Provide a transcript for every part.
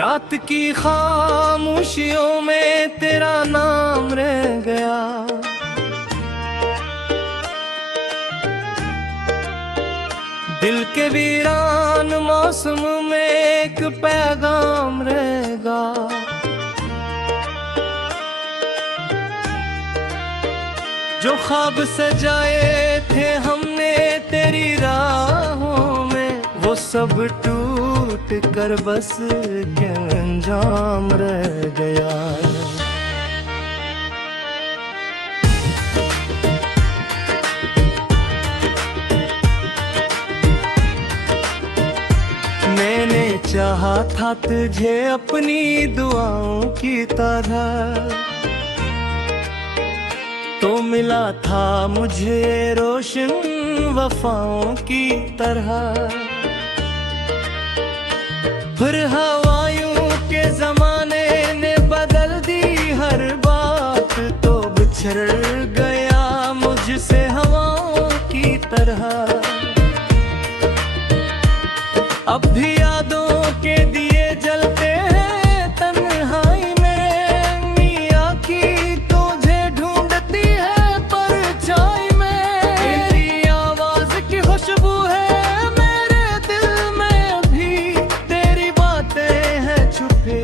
रात की खामोशियों में तेरा नाम रह गया। दिल के वीरान मौसम में एक पैगाम रहेगा। जो ख्वाब सजाए थे हमने तेरी राहों में, वो सब टूट कर बस क्या अंजाम रह गया। मैंने चाहा था तुझे अपनी दुआओं की तरह, तो मिला था मुझे रोशन वफाओं की तरह। फिर हवायों के जमाने ने बदल दी हर बात, तो बिछड़ गया मुझसे हवाओं की तरह। अब भी यादों के दिए जलते हैं तन्हाई में, मियाँ की तुझे ढूंढती है परछाई में। तेरी आवाज की खुशबू है मेरे दिल में अभी, तेरी बातें हैं छुपे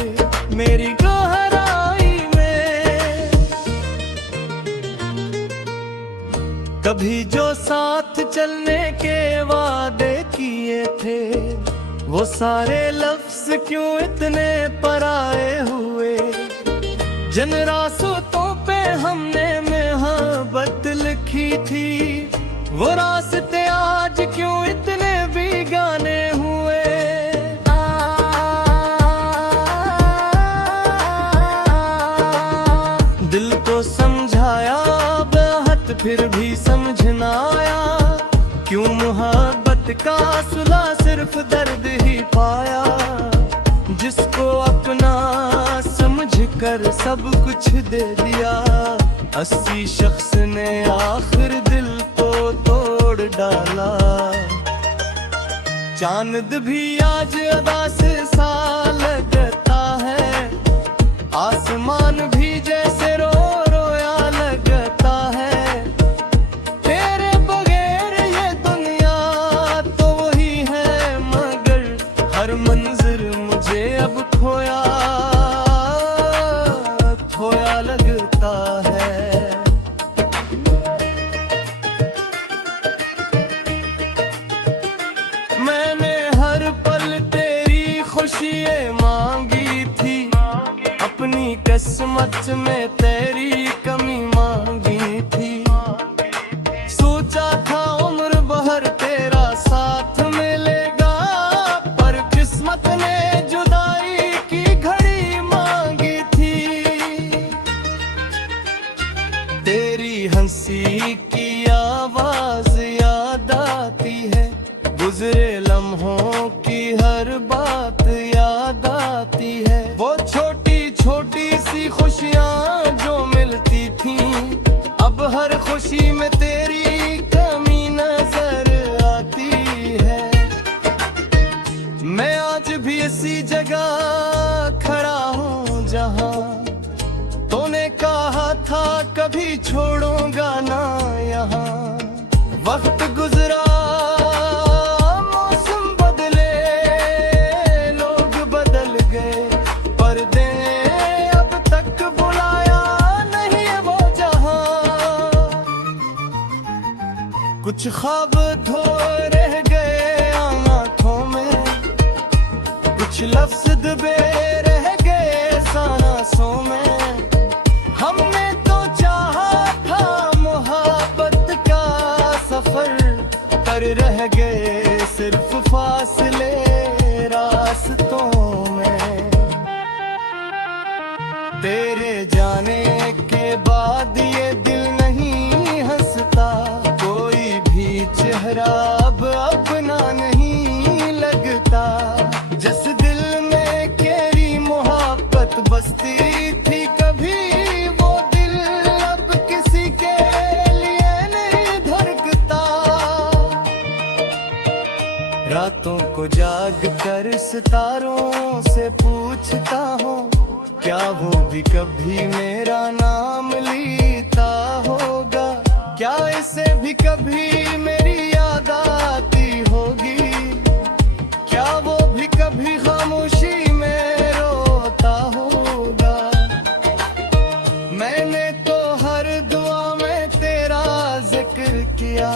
मेरी गहराई में। कभी जो साथ चलने के वादे किए थे, वो सारे लफ्ज क्यों इतने पराए हुए। जिन रास्तों पे हमने मोहब्बत लिखी थी, वो रास्ते आज क्यों इतने बेगाने हुए। दिल को समझाया बहुत फिर भी समझ ना आया, क्यों मोहब्बत का सुला सिर्फ दर्द ही पाया। जिसको अपना समझकर सब कुछ दे दिया, 80 शख्स ने आखिर दिल को तोड़ डाला। चांद भी आज अदा से सा लगता है, आसमान भी जैसे रो रोया लगता है। तेरे बगैर ये दुनिया तो वही है, मगर हर मंजिल मुझे अब खोया खोया लगता है। मैंने हर पल तेरी खुशियाँ मांगी थी, अपनी किस्मत में तेरी कमी मांगी थी। सोचा था उम्र भर तेरा साथ मिलेगा, पर किस्मत ने जुदाई की घड़ी मांगी थी। तेरी हंसी की आवाज याद आती है, गुजरे लम्हों की हर बात याद आती है। वो छोटी छोटी सी खुशियाँ जो मिलती थी, अब हर खुशी में तेरी कमी नजर आती है। मैं आज भी इसी जगह खड़ा हूँ जहाँ तूने कहा था कभी छोड़ूंगा ना यहाँ। वक्त गुजरा, मौसम बदले, लोग बदल गए, पर अब तक बुलाया नहीं वो जहां। कुछ ख्वाब धो रह गए आंखों में, कुछ लफ्ज दबे रह गए सांसों में। हमने तो चाहा था मोहब्बत का सफर, पर रह गए सिर्फ फासले रास्तों में। तेरे जाने के बाद ये दिल नहीं हंसता, कोई भी चेहरा अब अपना नहीं लगता। जिस दिल में तेरी मोहब्बत बसती थी कभी, वो दिल अब किसी के लिए नहीं धड़कता। रातों को जाग कर सितारों से पूछता हूँ, क्या वो भी कभी मेरा नाम लेता होगा? क्या इसे भी कभी मेरी याद आती होगी? क्या वो भी कभी खामोशी में रोता होगा? मैंने तो हर दुआ में तेरा जिक्र किया,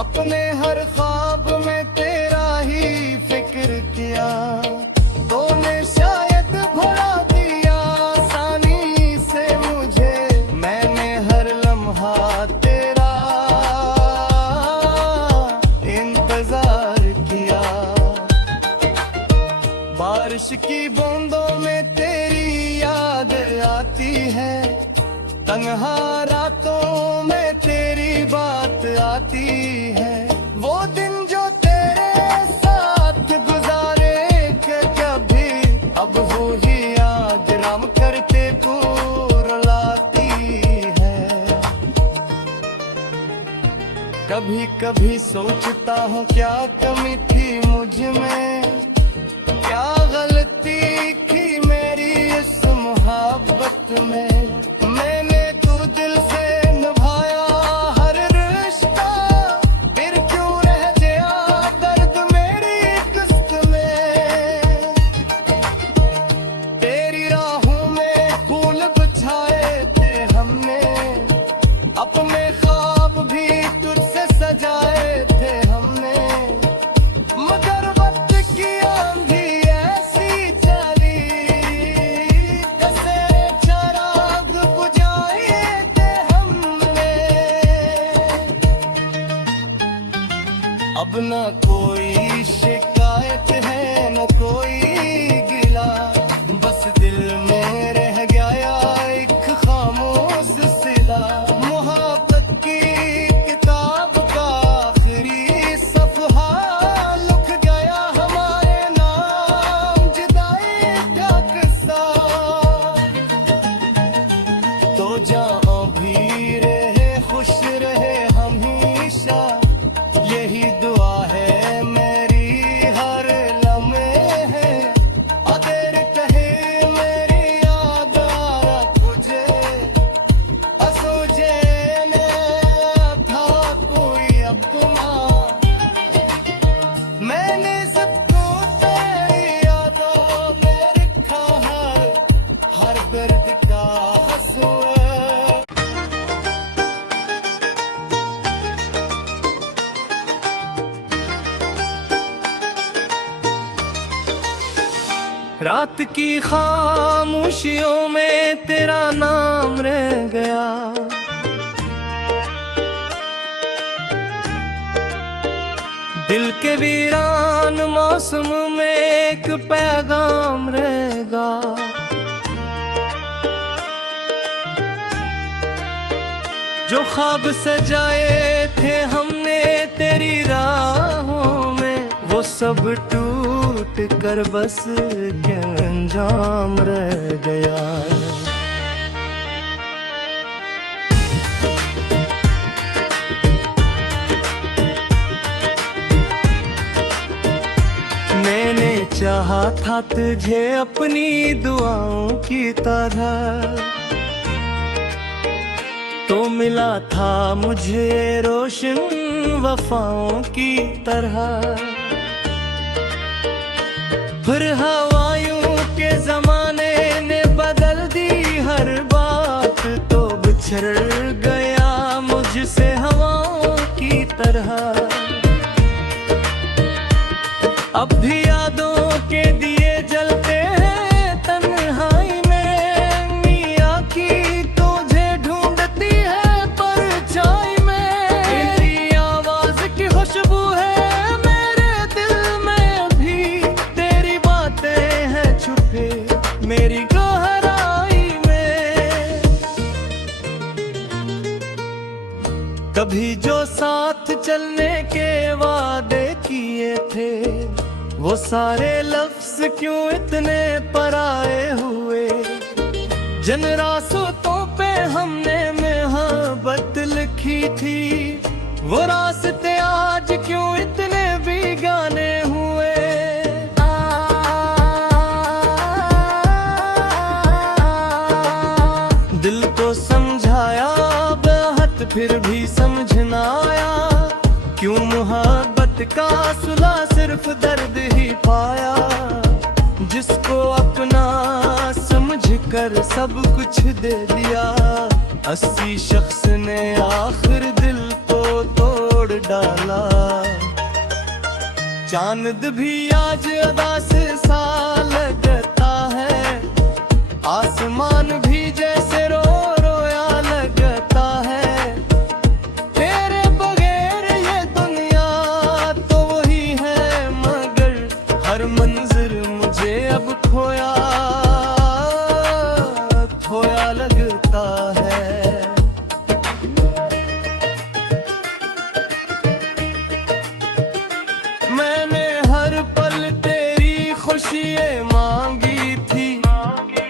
अपने हर ख्वाब में तेरा ही फिक्र किया। तूने शायद भुला दिया आसानी से मुझे, मैंने हर लम्हा तेरा इंतजार किया। बारिश की बूंदों में तेरी याद आती है, तन्हा रातों में तेरी बात आती है। वो दिन जो तेरे साथ गुजारे के कभी अब वो ही याद राम करते को रुलाती है। कभी कभी सोचता हूँ क्या कमी थी मुझ में, क्या गलती थी मेरी इस मोहब्बत में। अपने ख्वाब भी तुझसे सजाए थे हमने, मगर वक्त की आंधी ऐसी चली, कैसे चिराग बुझाए थे हमने। अब न कोई शिकायत है न कोई गिला, बस दिल में रह गया एक खामोश सिला। तो जहाँ भी रहे खुश रहे हमेशा, यही दुआ है मेरी हर लम्हे है। अगर कहे मेरी याद आ तुझे, असुझे न था कोई अपना। मैंने सबको तेरी यादों में रखा हर दर्द का हंसुआ। रात की खामोशियों में तेरा नाम रह गया, दिल के वीरान मौसम में एक पैगाम रहेगा। जो ख्वाब सजाए थे हमने तेरी राहों में, वो सब टूट कर बस क्या अंजाम रह गया। मैंने चाहा था तुझे अपनी दुआओं की तरह, तो मिला था मुझे रोशन वफाओं की तरह। फिर हवायों के जमाने ने बदल दी हर बात, तो बिछड़ गया मुझसे हवाओं की तरह। अब भी यादों के दिए जलते हैं तन्हाई में, मियाँ की तुझे ढूंढती है परछाई में। तेरी आवाज की खुशबू है मेरे दिल में भी, तेरी बातें हैं छुपे मेरी गहराई में। कभी जो साथ चलने के वादे किए थे, वो सारे लफ्ज क्यों इतने पराए हुए। जिन रास्तों पे हमने मोहब्बत लिखी थी, वो रास्ते आज क्यों इतने बेगाने हुए। फिर भी समझ ना आया, क्यों मोहब्बत का सुला सिर्फ दर्द ही पाया। जिसको अपना समझ कर सब कुछ दे दिया, 80 शख्स ने आखिर दिल को तोड़ डाला। चांद भी आज अदा से सा लगता है, आसमान भी जैसे रो रोया लगता है। तेरे बगैर ये दुनिया तो वही है, मगर हर मंजिल मुझे अब खोया खोया लगता है। मैंने हर पल तेरी खुशियाँ मांगी थी,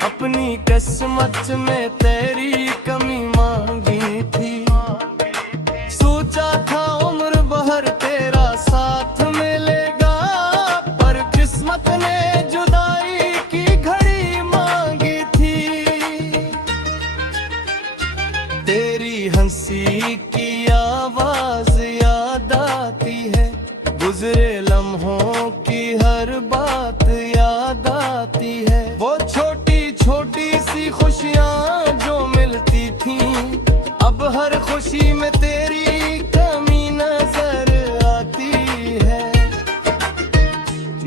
अपनी किस्मत में तेरी कमी मांगी थी। सोचा था उम्र भर तेरा साथ मिलेगा, पर किस्मत ने जुदाई की घड़ी मांगी थी। तेरी हंसी की आवाज याद आती है, गुजरे लम्हों की हर बात याद आती है। वो छोटी छोटी सी खुशियाँ जो मिलती थीं, अब हर खुशी में तेरी कमी नजर आती है।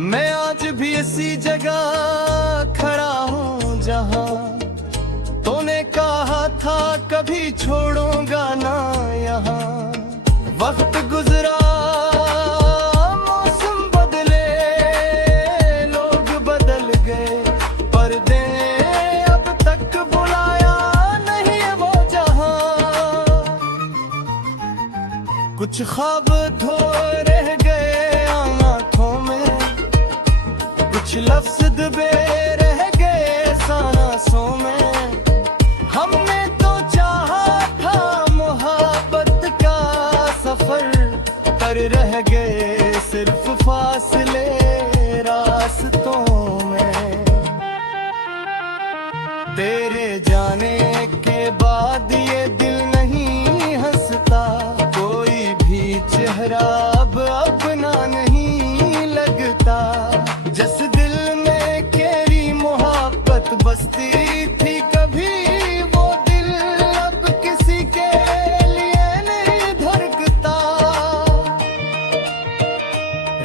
मैं आज भी इसी जगह खड़ा हूँ जहाँ तूने कहा था कभी छोड़ूंगा ना यहाँ। वक्त गुजरा, मौसम बदले, लोग बदल गए, पर्दे अब तक बुलाया नहीं है वो जहां। कुछ ख्वाब धो रह गए आंखों में, कुछ लफ्ज दबे रह गए सांसों में। हमने तो चाहा था मोहब्बत का सफर, कर रह गए सिर्फ फासले रास्तों में। तेरे जाने के बाद ये दिल नहीं हंसता, कोई भी चेहरा अब अपना नहीं लगता। जिस दिल में तेरी मोहब्बत बसती थी कभी, वो दिल अब किसी के लिए नहीं धड़कता।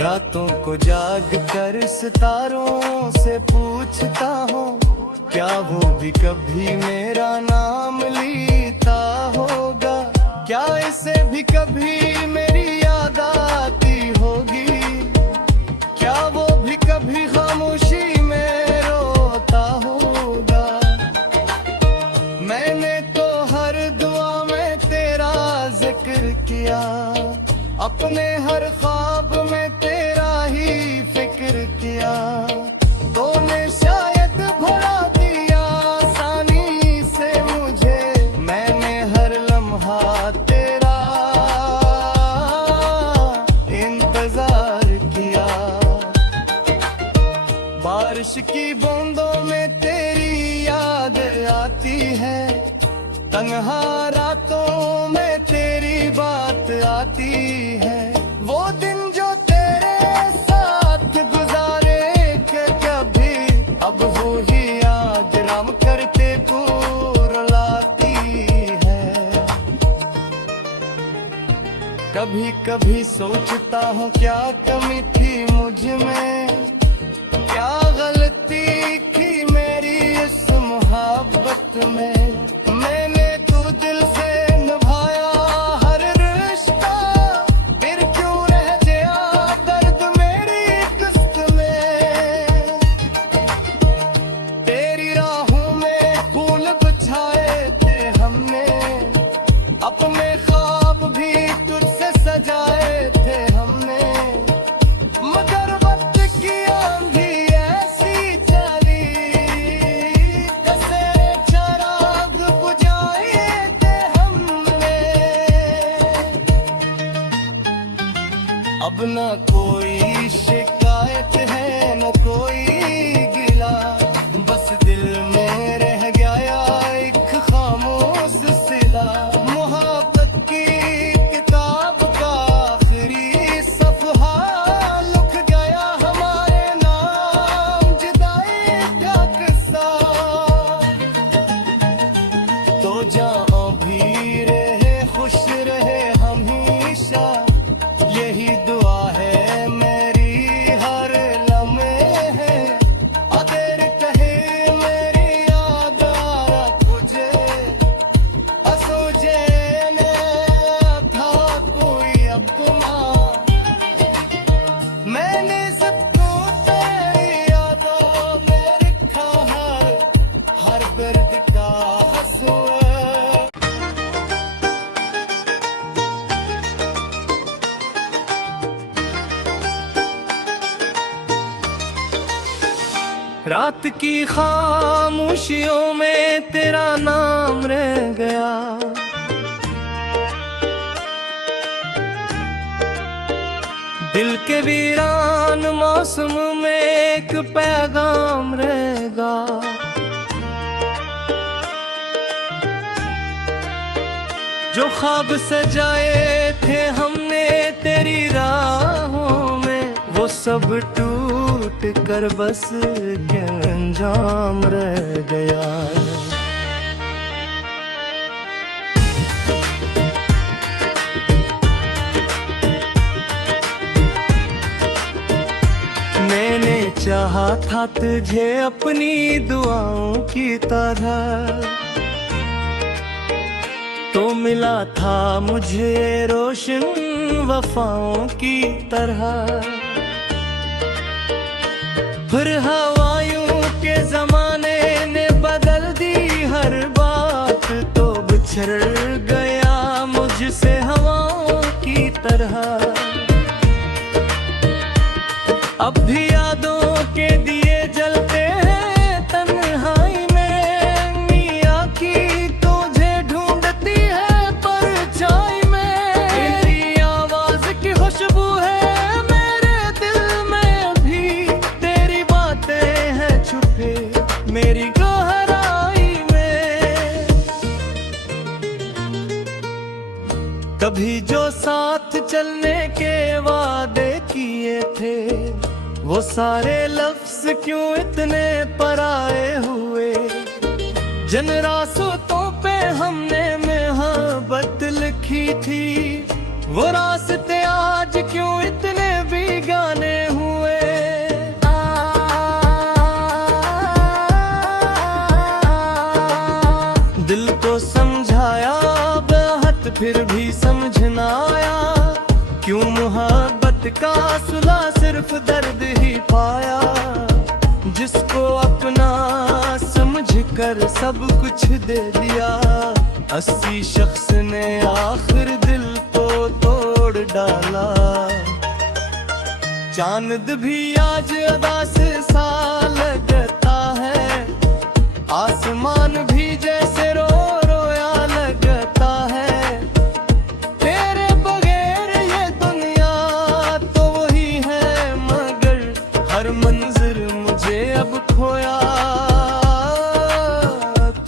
रातों को जाग कर सितारों से पूछता हूँ, क्या वो भी कभी मेरा नाम लेता होगा? क्या इसे भी कभी मेरी याद आती होगी? क्या वो भी कभी खामोशी में रोता होगा? मैंने तो हर दुआ में तेरा जिक्र किया, अपने हर ख्वाब में तेरा ही फिक्र किया। तूने शायद भुला दिया आसानी से मुझे, मैंने हर लम्हा तेरा इंतजार किया। बारिश की बूंदों में तेरी याद आती है, तन्हा रातों में तेरी बात आती है। वो दिन जो तेरे साथ गुजारे के कभी, अब वो ही याद राम करते को रुलाती है। कभी कभी सोचता हूँ क्या कमी थी मुझ में, क्या गलती थी मेरी इस मोहब्बत में। मैंने तो दिल से निभाया हर रिश्ता, फिर क्यों रह गया दर्द मेरी किस्त में। तेरी राहों में फूल बिछाए थे हमने, अपने ख्वाब भी तुझसे सजाए थे हमने। मगर वक्त की आंधी ऐसी चली, कैसे चराग बुझाए थे हमने। अब न कोई शिकायत है न कोई गिला, बस दिल में रह गया एक खामोश सिला। मोहब्बत रात की खामोशियों में तेरा नाम रह गया। दिल के वीरान मौसम में एक पैगाम रहेगा। जो ख्वाब सजाए थे हमने तेरी राहों में, वो सब टूट कर बस क्या अंजाम रह गया। मैंने चाहा था तुझे अपनी दुआओं की तरह, तो मिला था मुझे रोशन वफाओं की तरह। फिर हवायों के जमाने ने बदल दी हर बात, तो बिछड़ गया मुझसे हवाओं की तरह। अब भी यादों के दिए जलते हैं तन्हाई में, मियां की तुझे ढूंढती है परछाई में। तेरी आवाज की खुशबू है मेरे दिल में अभी, तेरी बातें हैं छुपे मेरी गहराई में। कभी जो साथ चलने के वादे किए थे, वो सारे लफ्ज क्यों इतने पराए हुए। जिन रास्तों पे हमने मोहब्बत लिखी थी, वो रास्ते आज क्यों इतने बेगाने हुए। दिल को समझाया बहुत फिर भी समझ ना आया, क्यों मोहब्बत का सुला सिर्फ दर्द ही पाया। जिसको अपना समझ कर सब कुछ दे दिया, 80 शख्स ने आखिर दिल को तोड़ डाला। चांद भी आज अदा से सा लगता है, आसमान भी जैसे रो रोया लगता है। तेरे बगैर ये दुनिया तो वही है, मगर हर मंजिल मुझे अब खोया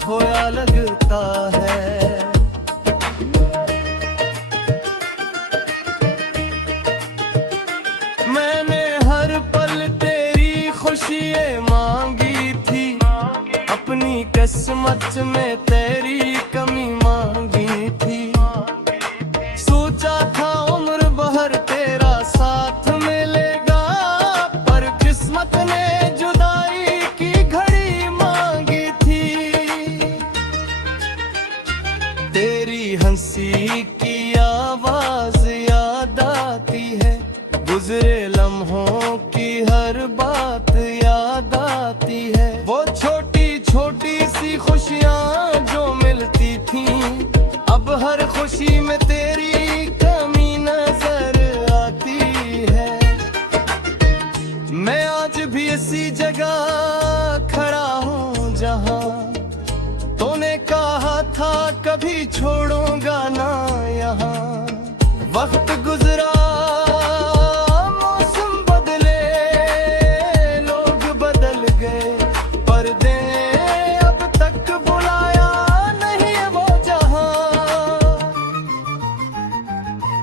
खोया लगता है। मैंने हर पल तेरी खुशियाँ मांगी थी, अपनी किस्मत में तेरी कमी मांगी थी। सोचा था उम्र भर तेरा साथ मिलेगा, पर किस्मत ने जुदाई की घड़ी मांगी थी। तेरी हंसी की आवाज याद आती है, गुजरे लम्हों की हर बात याद आती है। वो छोटी छोटी सी खुशियाँ जो मिलती थी, अब हर खुशी में तेरी कमी नजर आती है। मैं आज भी इसी जगह खड़ा हूँ जहाँ तूने कहा था कभी छोड़ूंगा ना यहाँ। वक्त गुजरा, मौसम बदले, लोग बदल गए, पर्दे अब तक बुलाया नहीं वो जहां।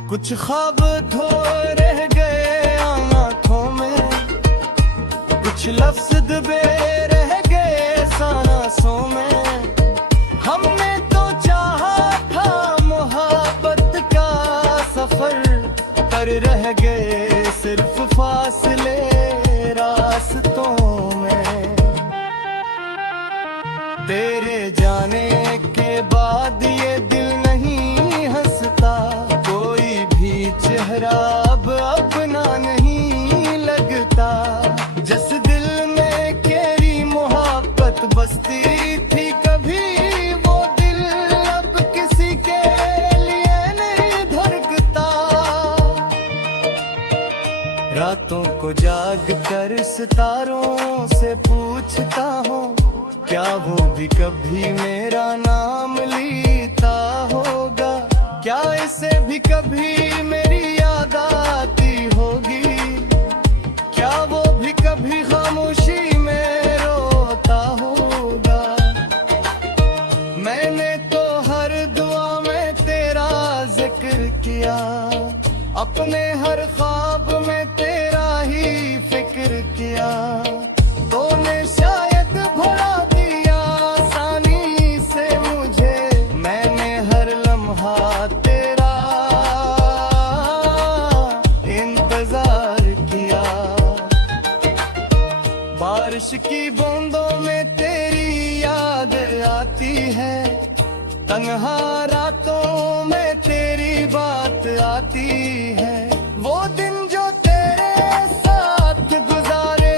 कुछ ख्वाब धो रह गए आंखों में, कुछ लफ्ज दबे रह गए सांसों में। हमने तो चाहा था मोहब्बत का सफर, पर रह गए सिर्फ फासले रास्तों में। तेरे जाने के बाद ये दिल नहीं हंसता, कोई भी चेहरा अब अपना नहीं लगता। जिस दिल में तेरी मोहब्बत बसती थी कभी, वो दिल अब किसी के लिए नहीं धड़कता। रातों को जाग कर सितारों से पूछता हूँ, क्या वो भी कभी मेरा नाम लेता होगा? क्या इसे भी कभी मेरी याद आती होगी? क्या वो भी कभी खामोशी में रोता होगा? मैंने तो हर दुआ में तेरा जिक्र किया, अपने हर ख्वाब में तेरा ही फिक्र किया। तूने शायद भुला दिया आसानी से मुझे, मैंने हर लम्हा तेरा इंतजार किया। बारिश की बूंदों में तेरी याद आती है, तन्हा रातों में तेरी बात आती है। वो दिन जो तेरे साथ गुजारे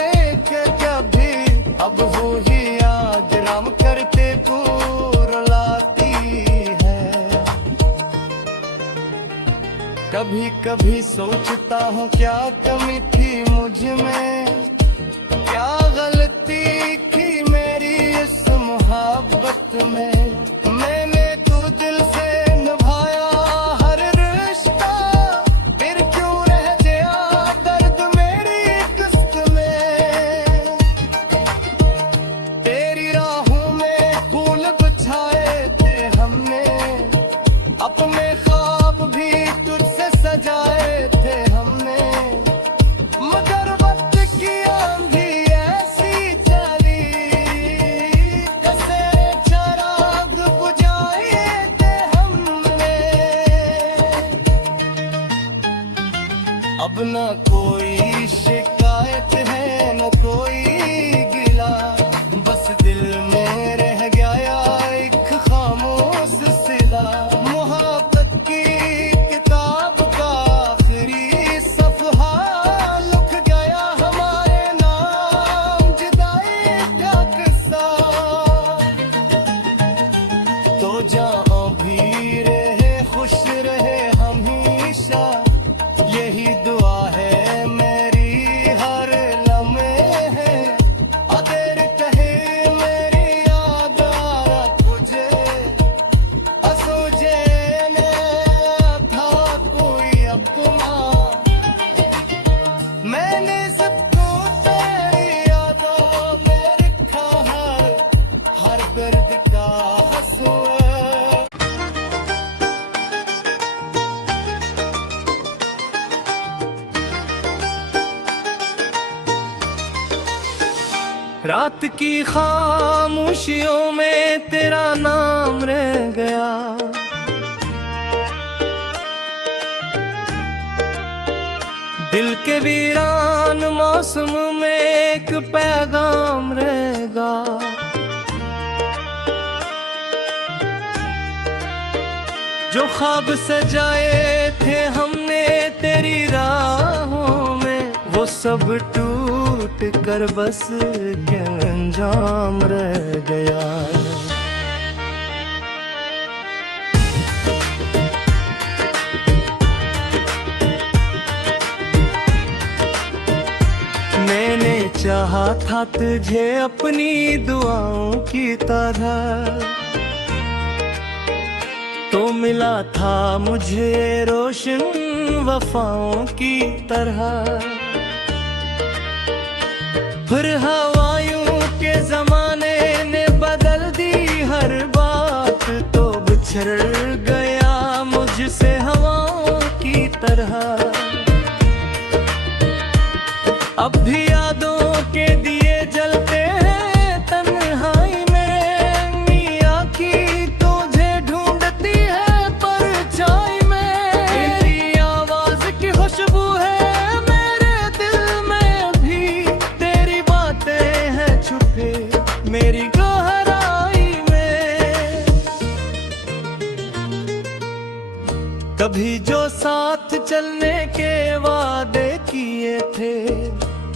के कभी अब वो ही याद राम करते को रुलाती है। कभी कभी सोचता हूँ क्या कमी थी मुझ में, क्या गलती की मेरी इस मोहब्बत में। मैंने तो दिल से निभाया हर रिश्ता, फिर क्यों रह गया दर्द मेरी किस्त में। तेरी राहों में फूल बिछाए थे हमने, अपने ख्वाब भी तुझसे सजाए थे हमने। मगर वक्त की आंधी ऐसी चली, कैसे चराग बुझाए थे हमने। अब न कोई शिकायत है न कोई गिला, बस दिल में रह गया एक खामोश सिला। मोहब्बत की किताब का आखिरी सफ़हा लिख गया हमारे नाम, जुदाई का किस्सा। तो जहाँ भी रहे खुश रहे हमेशा, यही दुआ है मेरी हर लम्हे है। अगर कहे मेरी याद आ तुझे, असुझे न था कोई अपना। मैंने सबको तेरी यादों में रखा है, हर दर्द का हंसुआ। रात की खामोशियों में तेरा नाम रह गया, दिल के वीरान मौसम में एक पैगाम रहेगा। जो ख्वाब सजाए थे हमने तेरी राहों में, वो सब टूट कर बस क्या अंजाम रह गया। मैंने चाहा था तुझे अपनी दुआओं की तरह, तो मिला था मुझे रोशन वफाओं की तरह। फिर हवायों के जमाने ने बदल दी हर बात, तो बिछड़ गया मुझसे हवाओं की तरह। अब भी यादों के दिए जलते हैं तन्हाई में, मियाँ की तुझे ढूंढती है परछाई में। तेरी आवाज की खुशबू है मेरे दिल में भी, तेरी बातें हैं छुपे मेरी गहराई में। कभी जो साथ चलने के वादे किए थे,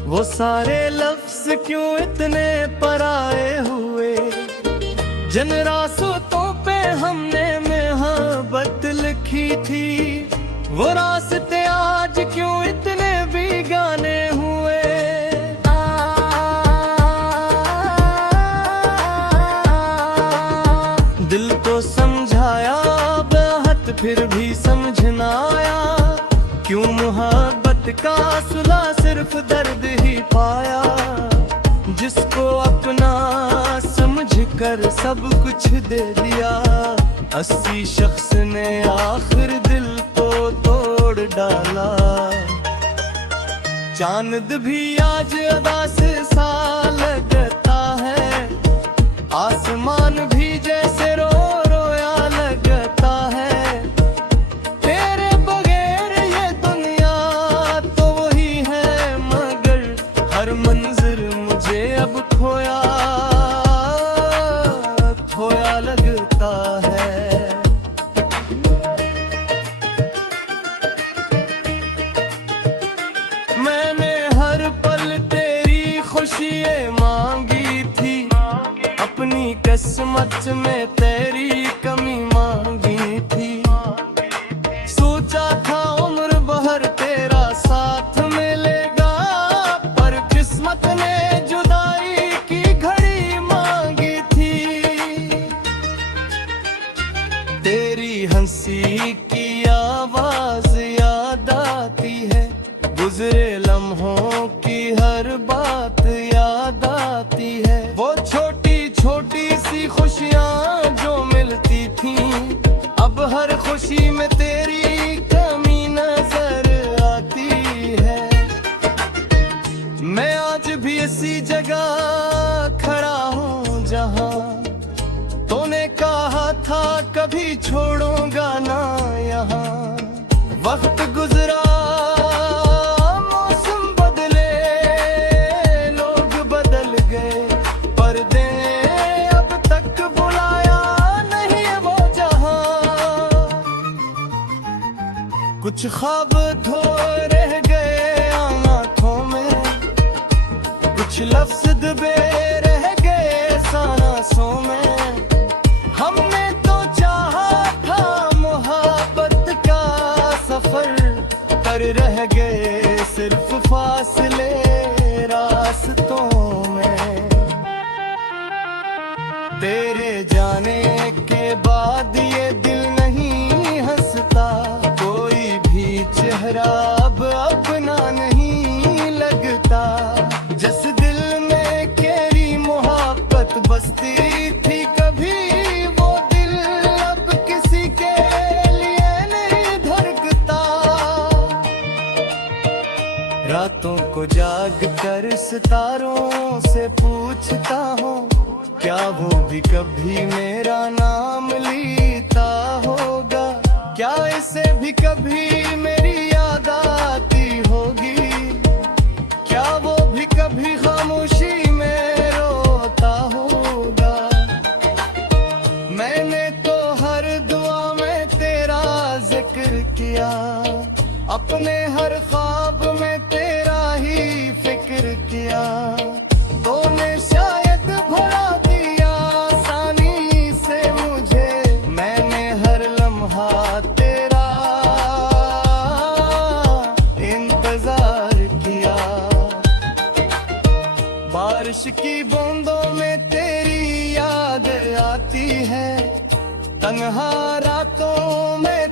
वो सारे लफ्ज क्यों इतने पराए हुए। जिन रास्तों पे हमने मोहब्बत लिखी थी, वो रास्ते आज क्यों इतने बेगाने फिर भी समझ ना आया, क्यों मोहब्बत का सुला सिर्फ दर्द ही पाया। जिसको अपना समझ कर सब कुछ दे दिया, 80 शख्स ने आखिर दिल को तोड़ डाला। चांद भी आज अदा से सा लगता है, आसमान भी जैसे रोया लगता है। तेरे बगैर ये दुनिया तो वही है, मगर हर मंजिल मुझे अब खोया खोया लगता है। मैंने हर पल तेरी खुशियाँ मांगी थी, अपनी किस्मत में तेरी कमी मांगी थी। सोचा था उम्र भर तेरा साथ मिलेगा, पर किस्मत ने जुदाई की घड़ी मांगी थी। तेरी हंसी की आवाज याद आती है, गुजरे लम्हों की हर बात याद आती है। वो छोटी छोटी सी खुशियाँ जो मिलती थी, अब हर खुशी में तेरी कमी नजर आती है। मैं आज भी इसी जगह खड़ा हूँ जहाँ तूने कहा था कभी छोड़ूंगा ना यहाँ। वक्त गुजरा, मौसम बदले, लोग बदल गए, पर दिल अब तक बुलाया नहीं वो जहां। कुछ ख्वाब धोए रह गए आंखों में, कुछ लफ्ज दबे रह गए सांसों में। हमने तो चाहा था मोहब्बत का सफर, पर रह गए सिर्फ फासले रास्तों में। तेरे जाने के बाद ये दिल नहीं हंसता, कोई भी चेहरा अब अपना नहीं लगता। जिस दिल में तेरी मोहब्बत बसती थी कभी, वो दिल अब किसी के लिए नहीं धड़कता। रातों को जाग कर सितारों से पूछता हूँ, क्या वो भी कभी मेरा नाम लेता होगा? क्या इसे भी कभी मेरी याद आती होगी? क्या वो भी कभी खामोशी में रोता होगा? मैंने तो हर दुआ में तेरा जिक्र किया, अपने हर ख्वाब में तेरा ही फिक्र किया। तूने शायद भुला दिया आसानी से मुझे, मैंने हर लम्हा तेरा इंतजार किया। बारिश की बूंदों में तेरी याद आती है, तन्हा रातों में